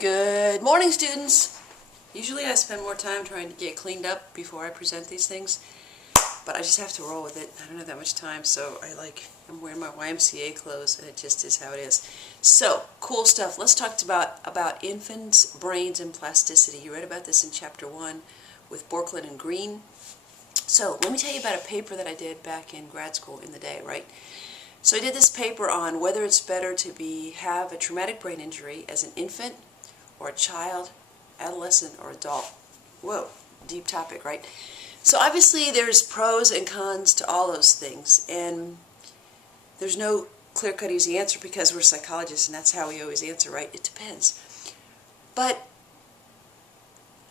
Good morning, students. Usually I spend more time trying to get cleaned up before I present these things, but I just have to roll with it. I don't have that much time, so I'm wearing my YMCA clothes, and it just is how it is. So, cool stuff. Let's talk about infants' brains and plasticity. You read about this in Chapter 1 with Borklin and Green. So, let me tell you about a paper that I did back in grad school in the day, right? So I did this paper on whether it's better to have a traumatic brain injury as an infant or a child, adolescent, or adult. Whoa, deep topic, right? So obviously there's pros and cons to all those things, and there's no clear-cut easy answer because we're psychologists and that's how we always answer, right? It depends. But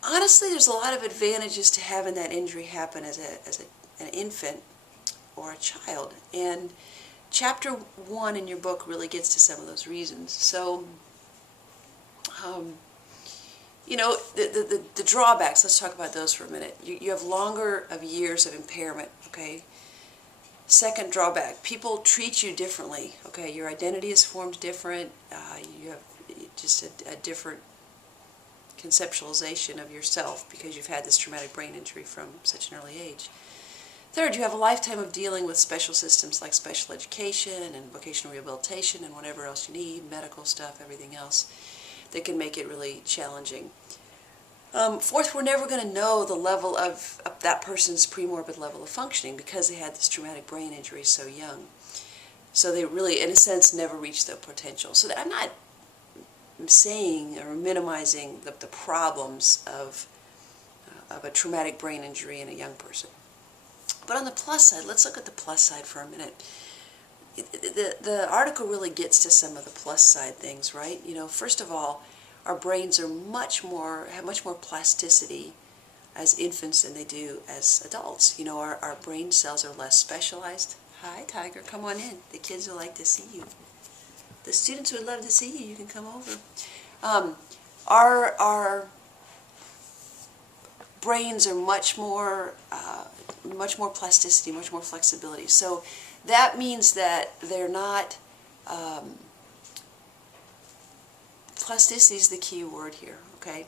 honestly, there's a lot of advantages to having that injury happen as an infant or a child, and Chapter 1 in your book really gets to some of those reasons. So, the drawbacks, let's talk about those for a minute. You have longer of years of impairment, okay? Second drawback, people treat you differently, okay? Your identity is formed different. You have just a different conceptualization of yourself because you've had this traumatic brain injury from such an early age. Third, you have a lifetime of dealing with special systems like special education and vocational rehabilitation and whatever else you need, medical stuff, everything else, that can make it really challenging. Fourth, we're never going to know the level of that person's premorbid level of functioning because they had this traumatic brain injury so young. So they really, in a sense, never reach their potential. So I'm not saying or minimizing the problems of a traumatic brain injury in a young person. But on the plus side, let's look at the plus side for a minute. The article really gets to some of the plus side things, right? First of all, our brains are have much more plasticity as infants than they do as adults. Our brain cells are less specialized. Hi, Tiger, come on in. The kids would like to see you. The students would love to see you. You can come over. Our brains are much more plasticity, much more flexibility. So that means that they're not, plasticity is the key word here, okay?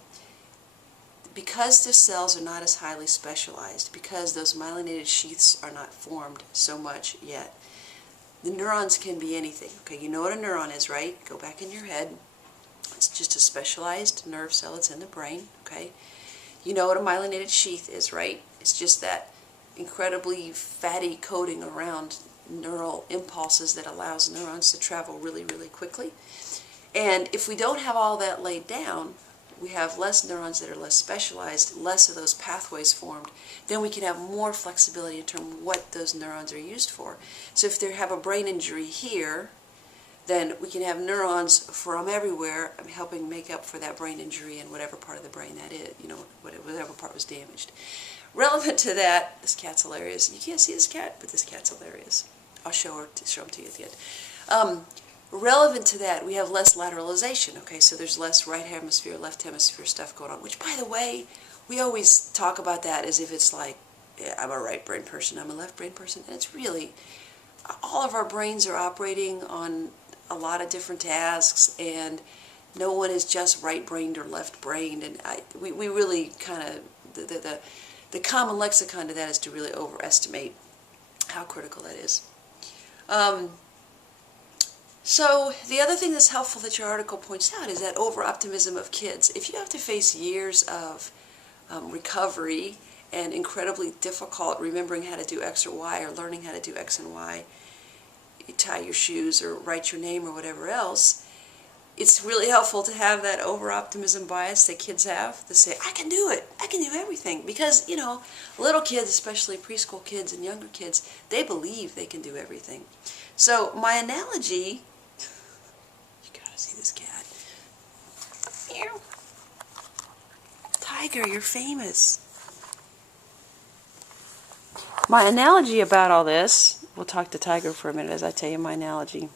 Because the cells are not as highly specialized, because those myelinated sheaths are not formed so much yet, the neurons can be anything, okay? You know what a neuron is, right? Go back in your head. It's just a specialized nerve cell that's in the brain, okay? You know what a myelinated sheath is, right? It's just that incredibly fatty coating around neural impulses that allows neurons to travel really, really quickly. And if we don't have all that laid down, we have less neurons that are less specialized, less of those pathways formed, then we can have more flexibility in terms of what those neurons are used for. So if they have a brain injury here, then we can have neurons from everywhere helping make up for that brain injury in whatever part of the brain that is, whatever part was damaged. Relevant to that, this cat's hilarious. You can't see this cat, but this cat's hilarious. I'll show them to you at the end. Relevant to that, we have less lateralization, okay? So there's less right hemisphere, left hemisphere stuff going on, which, by the way, we always talk about that as if it's like, yeah, I'm a right brain person, I'm a left brain person, and it's really, all of our brains are operating on a lot of different tasks, and no one is just right-brained or left-brained, and we really kind of, the common lexicon to that is to really overestimate how critical that is. So the other thing that's helpful that your article points out is that over-optimism of kids. If you have to face years of recovery and incredibly difficult remembering how to do X or Y or learning how to do X and Y, you tie your shoes or write your name or whatever else, it's really helpful to have that over-optimism bias that kids have to say, I can do it, I can do everything. Because, little kids, especially preschool kids and younger kids, they believe they can do everything. So my analogy, you gotta see this cat. Meow. Tiger, you're famous. My analogy about all this, we'll talk to Tiger for a minute as I tell you my analogy.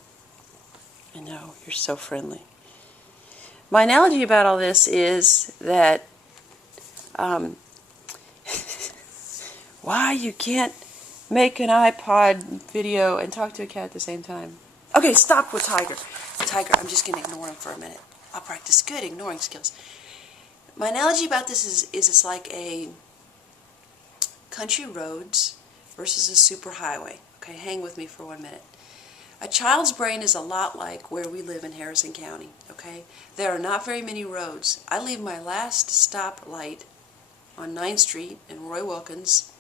I know, you're so friendly. My analogy about all this is that why you can't make an iPod video and talk to a cat at the same time. Okay, stop with Tiger. Tiger, I'm just going to ignore him for a minute. I'll practice. Good, ignoring skills. My analogy about this is it's like a country roads versus a superhighway. Okay, hang with me for 1 minute. A child's brain is a lot like where we live in Harrison County. Okay, there are not very many roads. I leave my last stop light on 9th Street in Roy Wilkins,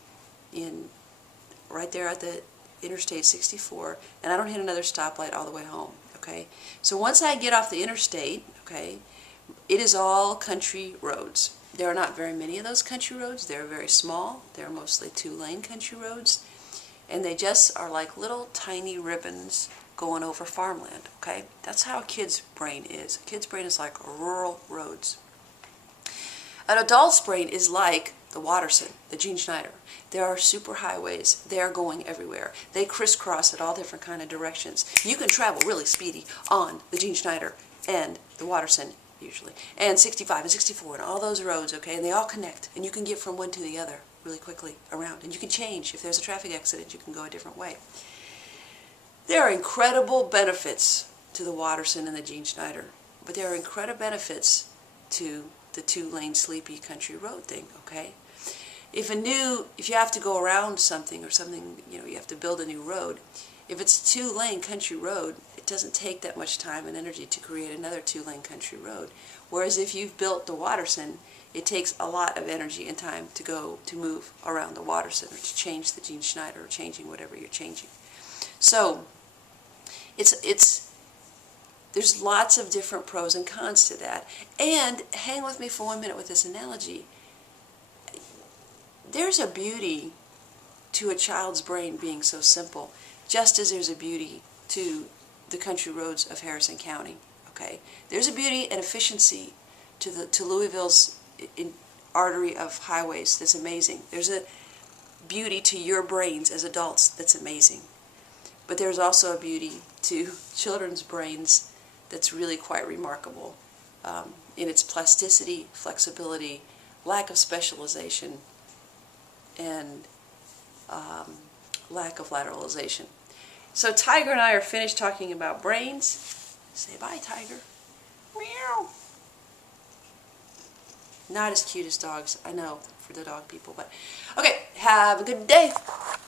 right there at the Interstate 64, and I don't hit another stoplight all the way home. Okay, so once I get off the interstate, okay, it is all country roads. There are not very many of those country roads. They're very small. They're mostly 2-lane country roads, and they just are like little tiny ribbons going over farmland. Okay, that's how a kid's brain is. A kid's brain is like rural roads. An adult's brain is like the Watterson, the Gene Schneider. There are superhighways. They are going everywhere. They crisscross at all different kind of directions. You can travel really speedy on the Gene Schneider and the Watterson, usually, and 65 and 64 and all those roads, okay, and they all connect, and you can get from one to the other really quickly around, and you can change. If there's a traffic accident, you can go a different way. There are incredible benefits to the Watterson and the Gene Schneider, but there are incredible benefits to the 2-lane sleepy country road thing, okay? If you have to go around something or something, you have to build a new road, if it's a 2-lane country road, it doesn't take that much time and energy to create another 2-lane country road. Whereas if you've built the Watterson, it takes a lot of energy and time to move around the Watterson or to change the Gene Schneider or changing whatever you're changing. So there's lots of different pros and cons to that. And hang with me for 1 minute with this analogy. There's a beauty to a child's brain being so simple, just as there's a beauty to the country roads of Harrison County. Okay, there's a beauty and efficiency to Louisville's artery of highways that's amazing. There's a beauty to your brains as adults that's amazing. But there's also a beauty to children's brains that's really quite remarkable in its plasticity, flexibility, lack of specialization, and lack of lateralization. So Tiger and I are finished talking about brains. Say bye, Tiger. Meow. Not as cute as dogs, I know, for the dog people, but okay, have a good day.